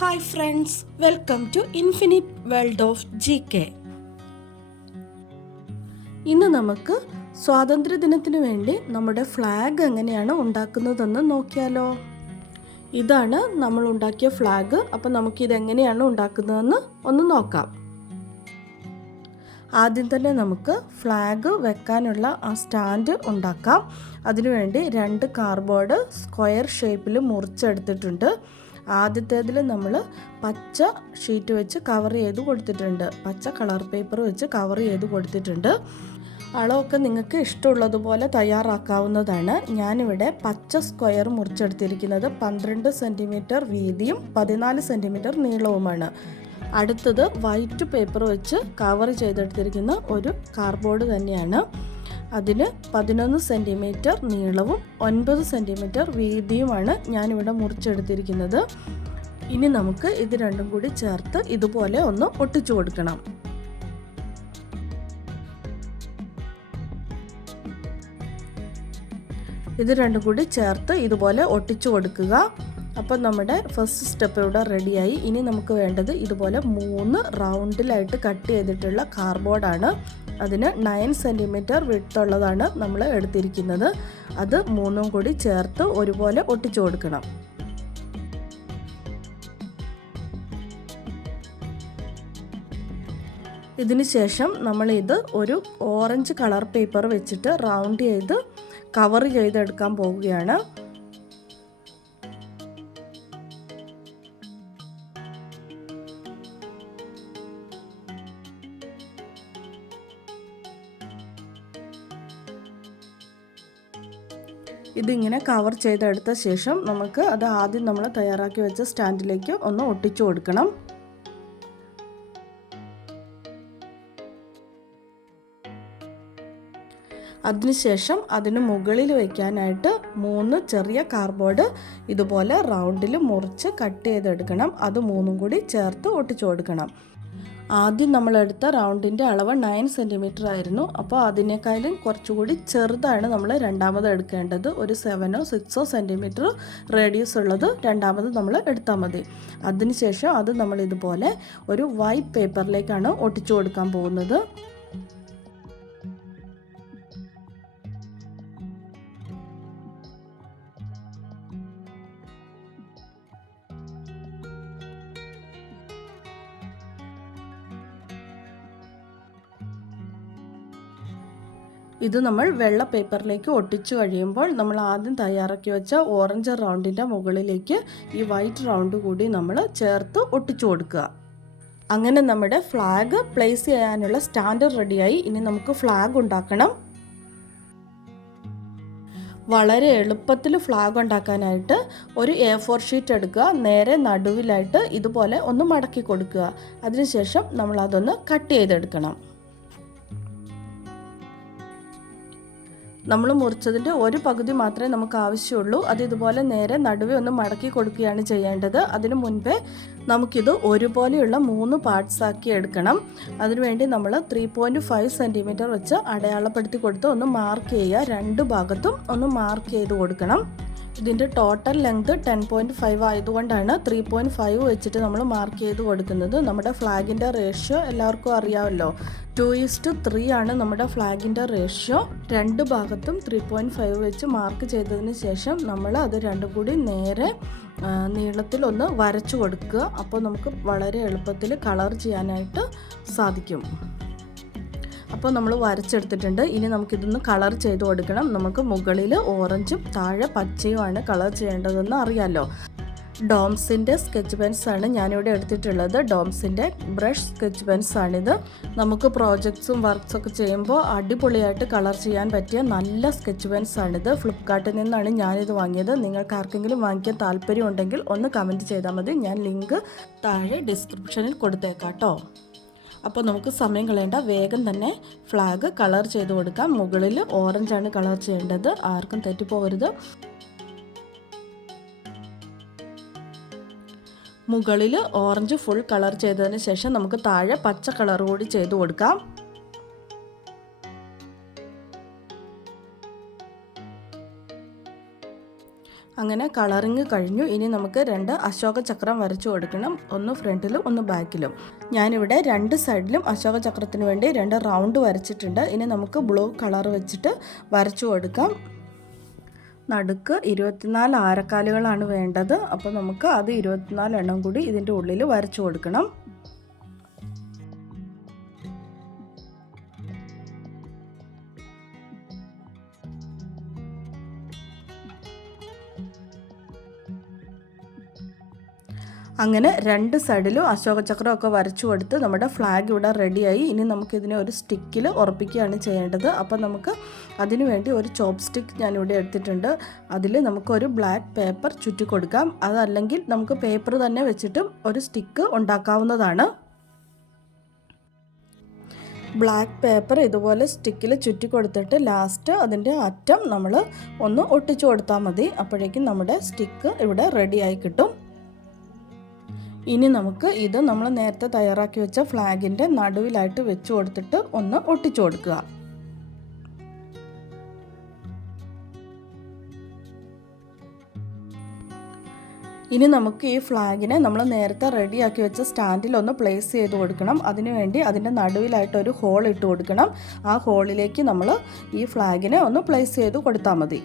Hi friends, welcome to infinite world of GK. ഇന്ന് നമുക്ക് സ്വാതന്ത്ര്യദിനത്തിന് വേണ്ടി നമ്മുടെ ഫ്ലാഗ് എങ്ങനെയാണ് ഉണ്ടാക്കുന്നതെന്ന് നോക്കിയാലോ. ഇതാണ് നമ്മൾ ഉണ്ടാക്കിയ ഫ്ലാഗ്. അപ്പോൾ നമുക്കിതെങ്ങനെയാണ് ഉണ്ടാക്കുന്നതെന്ന് ഒന്ന് നോക്കാം. ആദ്യം തന്നെ നമുക്ക് ഫ്ലാഗ് വെക്കാനുള്ള ആ സ്റ്റാൻഡ് ഉണ്ടാക്കാം. അതിനുവേണ്ടി 2 കാർഡ്ബോർഡ് സ്ക്വയർ ഷേപ്പിൽ മുറിച്ചെടുത്തിട്ടുണ്ട്. ആദ്യത്തേതിൽ നമ്മൾ പച്ച ഷീറ്റ് വെച്ച് കവർ ചെയ്ത് കൊടുത്തിട്ടുണ്ട്, പച്ച കളർ പേപ്പർ വെച്ച് കവർ ചെയ്ത് കൊടുത്തിട്ടുണ്ട്. അളവൊക്കെ നിങ്ങൾക്ക് ഇഷ്ടമുള്ളതുപോലെ തയ്യാറാക്കാവുന്നതാണ്. ഞാനിവിടെ പച്ച സ്ക്വയർ മുറിച്ചെടുത്തിരിക്കുന്നത് 12 സെൻറ്റിമീറ്റർ വീതിയും 14 സെൻറ്റിമീറ്റർ നീളവുമാണ്. അടുത്തത് വൈറ്റ് പേപ്പർ വെച്ച് കവർ ചെയ്തെടുത്തിരിക്കുന്ന ഒരു കാർഡ്ബോർഡ് തന്നെയാണ്. അതിന് 11 സെൻറ്റിമീറ്റർ നീളവും 9 സെൻറ്റിമീറ്റർ വീതിയുമാണ് ഞാനിവിടെ മുറിച്ചെടുത്തിരിക്കുന്നത്. ഇനി നമുക്ക് ഇത് രണ്ടും കൂടി ചേർത്ത് ഇതുപോലെ ഒന്ന് ഒട്ടിച്ചു കൊടുക്കണം. ഇത് രണ്ടും കൂടി ചേർത്ത് ഇതുപോലെ ഒട്ടിച്ചു കൊടുക്കുക. അപ്പം നമ്മുടെ ഫസ്റ്റ് സ്റ്റെപ്പ് ഇവിടെ റെഡിയായി. ഇനി നമുക്ക് വേണ്ടത് ഇതുപോലെ 3 റൗണ്ടിലായിട്ട് കട്ട് ചെയ്തിട്ടുള്ള കാർഡ്ബോർഡാണ്. അതിന് 9 സെൻറ്റിമീറ്റർ വിഡ്ത്തുള്ളതാണ് നമ്മൾ എടുത്തിരിക്കുന്നത്. അത് 3ഉം കൂടി ചേർത്ത് ഒരുപോലെ ഒട്ടിച്ചു കൊടുക്കണം. ഇതിന് ശേഷം നമ്മളിത് ഒരു ഓറഞ്ച് കളർ പേപ്പർ വെച്ചിട്ട് റൗണ്ട് ചെയ്ത് കവർ ചെയ്തെടുക്കാൻ പോവുകയാണ്. ഇതിങ്ങനെ കവർ ചെയ്തെടുത്ത ശേഷം നമുക്ക് അത് ആദ്യം നമ്മൾ തയ്യാറാക്കി വെച്ച സ്റ്റാൻഡിലേക്ക് ഒന്ന് ഒട്ടിച്ചു കൊടുക്കണം. അതിനുശേഷം അതിന് മുകളിൽ വയ്ക്കാനായിട്ട് 3 ചെറിയ കാർഡ്ബോർഡ് ഇതുപോലെ റൗണ്ടിൽ മുറിച്ച് കട്ട് ചെയ്തെടുക്കണം. അത് 3ഉം കൂടി ചേർത്ത് ഒട്ടിച്ചു കൊടുക്കണം. ആദ്യം നമ്മളെടുത്ത റൗണ്ടിൻ്റെ അളവ് 9 സെൻറ്റിമീറ്റർ ആയിരുന്നു. അപ്പോൾ അതിനേക്കാളും കുറച്ചുകൂടി ചെറുതാണ് നമ്മൾ രണ്ടാമത് എടുക്കേണ്ടത്. ഒരു 7ഓ 6ഓ സെൻറ്റിമീറ്റർ റേഡിയസ് ഉള്ളത് രണ്ടാമത് നമ്മൾ എടുത്താൽ മതി. അതിനുശേഷം അത് നമ്മൾ ഇതുപോലെ ഒരു വൈറ്റ് പേപ്പറിലേക്കാണ് ഒട്ടിച്ചു കൊടുക്കാൻ പോകുന്നത്. ഇത് നമ്മൾ വെള്ള പേപ്പറിലേക്ക് ഒട്ടിച്ചു കഴിയുമ്പോൾ നമ്മൾ ആദ്യം തയ്യാറാക്കി വെച്ച ഓറഞ്ച് റൗണ്ടിൻ്റെ മുകളിലേക്ക് ഈ വൈറ്റ് റൗണ്ട് കൂടി നമ്മൾ ചേർത്ത് ഒട്ടിച്ചു കൊടുക്കുക. അങ്ങനെ നമ്മുടെ ഫ്ലാഗ് പ്ലേസ് ചെയ്യാനുള്ള സ്റ്റാൻഡ് റെഡിയായി. ഇനി നമുക്ക് ഫ്ലാഗ് ഉണ്ടാക്കണം. വളരെ എളുപ്പത്തിൽ ഫ്ലാഗ് ഉണ്ടാക്കാനായിട്ട് ഒരു A4 ഷീറ്റ് എടുക്കുക. നേരെ നടുവിലായിട്ട് ഇതുപോലെ ഒന്ന് മടക്കി കൊടുക്കുക. അതിനുശേഷം നമ്മൾ അതൊന്ന് കട്ട് ചെയ്തെടുക്കണം. നമ്മൾ മുറിച്ചതിൻ്റെ ഒരു പകുതി മാത്രമേ നമുക്ക് ആവശ്യമുള്ളൂ. അത് ഇതുപോലെ നേരെ നടുവേ ഒന്ന് മടക്കി കൊടുക്കുകയാണ് ചെയ്യേണ്ടത്. അതിനു മുൻപേ നമുക്കിത് ഒരുപോലെയുള്ള 3 പാർട്സ് ആക്കി എടുക്കണം. അതിനുവേണ്ടി നമ്മൾ 3.5 സെൻറ്റിമീറ്റർ വെച്ച് അടയാളപ്പെടുത്തി കൊടുത്ത് ഒന്ന് മാർക്ക് ചെയ്യുക. 2 ഭാഗത്തും ഒന്ന് മാർക്ക് ചെയ്ത് കൊടുക്കണം. ഇതിൻ്റെ ടോട്ടൽ ലെങ്ത് 10.5 ആയതുകൊണ്ടാണ് 3.5 വെച്ചിട്ട് നമ്മൾ മാർക്ക് ചെയ്ത് കൊടുക്കുന്നത്. നമ്മുടെ ഫ്ലാഗിൻ്റെ റേഷ്യോ എല്ലാവർക്കും അറിയാമല്ലോ, 2:3 ആണ് നമ്മുടെ ഫ്ലാഗിൻ്റെ റേഷ്യോ. 2 ഭാഗത്തും 3.5 വെച്ച് മാർക്ക് ചെയ്തതിന് ശേഷം നമ്മൾ അത് രണ്ടും കൂടി നേരെ നീളത്തിലൊന്ന് വരച്ചു കൊടുക്കുക. അപ്പോൾ നമുക്ക് വളരെ എളുപ്പത്തിൽ കളർ ചെയ്യാനായിട്ട് സാധിക്കും. അപ്പോൾ നമ്മൾ വരച്ചെടുത്തിട്ടുണ്ട്. ഇനി നമുക്കിതൊന്ന് കളർ ചെയ്ത് കൊടുക്കണം. നമുക്ക് മുകളിൽ ഓറഞ്ചും താഴെ പച്ചയുമാണ് കളർ ചെയ്യേണ്ടതെന്ന് അറിയാമല്ലോ. ഡോംസിൻ്റെ സ്കെച്ച് പെൻസാണ് ഞാനിവിടെ എടുത്തിട്ടുള്ളത്. ഡോംസിൻ്റെ ബ്രഷ് സ്കെച്ച് പെൻസാണിത്. നമുക്ക് പ്രോജക്ട്സും വർക്ക്സൊക്കെ ചെയ്യുമ്പോൾ അടിപൊളിയായിട്ട് കളർ ചെയ്യാൻ പറ്റിയ നല്ല സ്കെച്ച് പെൻസാണിത്. ഫ്ലിപ്കാർട്ടിൽ നിന്നാണ് ഞാനിത് വാങ്ങിയത്. നിങ്ങൾക്ക് ആർക്കെങ്കിലും വാങ്ങിക്കാൻ താല്പര്യമുണ്ടെങ്കിൽ ഒന്ന് കമൻറ്റ് ചെയ്താൽ മതി. ഞാൻ ലിങ്ക് താഴെ ഡിസ്ക്രിപ്ഷനിൽ കൊടുത്തേക്കാം കേട്ടോ. അപ്പോൾ നമുക്ക് സമയം കളയേണ്ട, വേഗം തന്നെ ഫ്ലാഗ് കളർ ചെയ്ത് കൊടുക്കാം. മുകളിൽ ഓറഞ്ചാണ് കളർ ചെയ്യേണ്ടത്, ആർക്കും തെറ്റിപ്പോകരുത്. മുകളിൽ ഓറഞ്ച് ഫുൾ കളർ ചെയ്തതിന് ശേഷം നമുക്ക് താഴെ പച്ച കളർ കൂടി ചെയ്ത് കൊടുക്കാം. അങ്ങനെ കളറിങ് കഴിഞ്ഞു. ഇനി നമുക്ക് 2 അശോക ചക്രം വരച്ചു കൊടുക്കണം, ഒന്ന് ഫ്രണ്ടിലും ഒന്ന് ബാക്കിലും. ഞാനിവിടെ 2 സൈഡിലും അശോക ചക്രത്തിന് വേണ്ടി 2 റൗണ്ട് വരച്ചിട്ടുണ്ട്. ഇനി നമുക്ക് ബ്ലൂ കളർ വെച്ചിട്ട് വരച്ചു കൊടുക്കാം. നടുക്ക് 24 ആരക്കാലുകളാണ് വേണ്ടത്. അപ്പോൾ നമുക്ക് അത് 24 എണ്ണം കൂടി ഇതിൻ്റെ ഉള്ളിൽ വരച്ചു കൊടുക്കണം. അങ്ങനെ 2 സൈഡിലും അശോക ചക്രമൊക്കെ വരച്ചു കൊടുത്ത് നമ്മുടെ ഫ്ലാഗ് ഇവിടെ റെഡിയായി. ഇനി നമുക്കിതിനെ ഒരു സ്റ്റിക്കിൽ ഉറപ്പിക്കുകയാണ് ചെയ്യേണ്ടത്. അപ്പോൾ നമുക്ക് അതിനു വേണ്ടി ഒരു ചോപ്പ് സ്റ്റിക്ക് ഞാനിവിടെ എടുത്തിട്ടുണ്ട്. അതിൽ നമുക്കൊരു ബ്ലാക്ക് പേപ്പർ ചുറ്റി കൊടുക്കാം. അതല്ലെങ്കിൽ നമുക്ക് പേപ്പർ തന്നെ വെച്ചിട്ടും ഒരു സ്റ്റിക്ക് ഉണ്ടാക്കാവുന്നതാണ്. ബ്ലാക്ക് പേപ്പർ ഇതുപോലെ സ്റ്റിക്കിൽ ചുറ്റി കൊടുത്തിട്ട് ലാസ്റ്റ് അതിൻ്റെ അറ്റം നമ്മൾ ഒന്ന് ഒട്ടിച്ചു കൊടുത്താൽ മതി. അപ്പോഴേക്കും നമ്മുടെ സ്റ്റിക്ക് ഇവിടെ റെഡിയായി കിട്ടും. ഇനി നമുക്ക് ഇത് നമ്മൾ നേരത്തെ തയ്യാറാക്കി വെച്ച ഫ്ലാഗിൻ്റെ നടുവിലായിട്ട് വെച്ച് കൊടുത്തിട്ട് ഒന്ന് ഒട്ടിച്ചു കൊടുക്കുക. ഇനി നമുക്ക് ഈ ഫ്ലാഗിനെ നമ്മൾ നേരത്തെ റെഡിയാക്കി വെച്ച സ്റ്റാൻഡിൽ ഒന്ന് പ്ലേസ് ചെയ്ത് കൊടുക്കണം. അതിനുവേണ്ടി അതിൻ്റെ നടുവിലായിട്ടൊരു ഹോൾ ഇട്ട് കൊടുക്കണം. ആ ഹോളിലേക്ക് നമ്മൾ ഈ ഫ്ലാഗിനെ ഒന്ന് പ്ലേസ് ചെയ്ത് കൊടുത്താൽ മതി.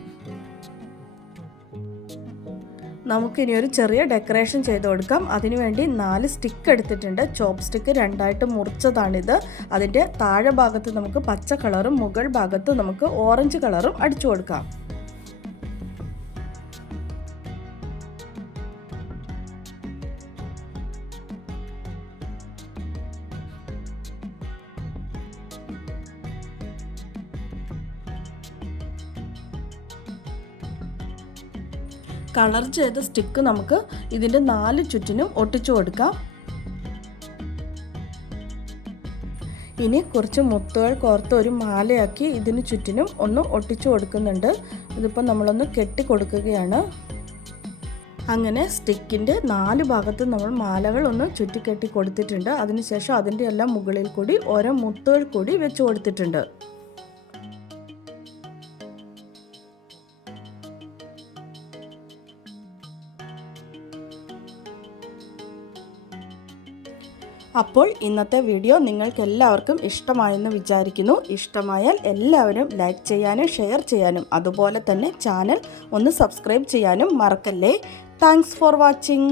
നമുക്കിനി ഒരു ചെറിയ ഡെക്കറേഷൻ ചെയ്ത് കൊടുക്കാം. അതിനുവേണ്ടി 4 സ്റ്റിക്ക് എടുത്തിട്ടുണ്ട്. ചോപ്പ് സ്റ്റിക്ക് 2ആയിട്ട് മുറിച്ചതാണിത്. അതിൻ്റെ താഴെ ഭാഗത്ത് നമുക്ക് പച്ച കളറും മുകൾ ഭാഗത്ത് നമുക്ക് ഓറഞ്ച് കളറും അടിച്ചു കൊടുക്കാം. കളർ ചെയ്ത സ്റ്റിക്ക് നമുക്ക് ഇതിൻ്റെ 4 ചുറ്റിനും ഒട്ടിച്ചു കൊടുക്കാം. ഇനി കുറച്ച് മുത്തുകൾ കോർത്ത് ഒരു മാലയാക്കി ഇതിന് ചുറ്റിനും ഒന്ന് ഒട്ടിച്ചു കൊടുക്കുന്നുണ്ട്. ഇതിപ്പോൾ നമ്മളൊന്ന് കെട്ടി കൊടുക്കുകയാണ്. അങ്ങനെ സ്റ്റിക്കിൻ്റെ 4 ഭാഗത്ത് നമ്മൾ മാലകൾ ഒന്ന് ചുറ്റിക്കെട്ടി കൊടുത്തിട്ടുണ്ട്. അതിനുശേഷം അതിൻ്റെ എല്ലാം മുകളിൽ കൂടി ഓരോ മുത്തുകൾ കൂടി വെച്ച് കൊടുത്തിട്ടുണ്ട്. അപ്പോൾ ഇന്നത്തെ വീഡിയോ നിങ്ങൾക്ക് എല്ലാവർക്കും ഇഷ്ടമായെന്ന് വിചാരിക്കുന്നു. ഇഷ്ടമായാൽ എല്ലാവരും ലൈക്ക് ചെയ്യാനും ഷെയർ ചെയ്യാനും അതുപോലെ തന്നെ ചാനൽ ഒന്ന് സബ്സ്ക്രൈബ് ചെയ്യാനും മറക്കല്ലേ. Thanks for watching.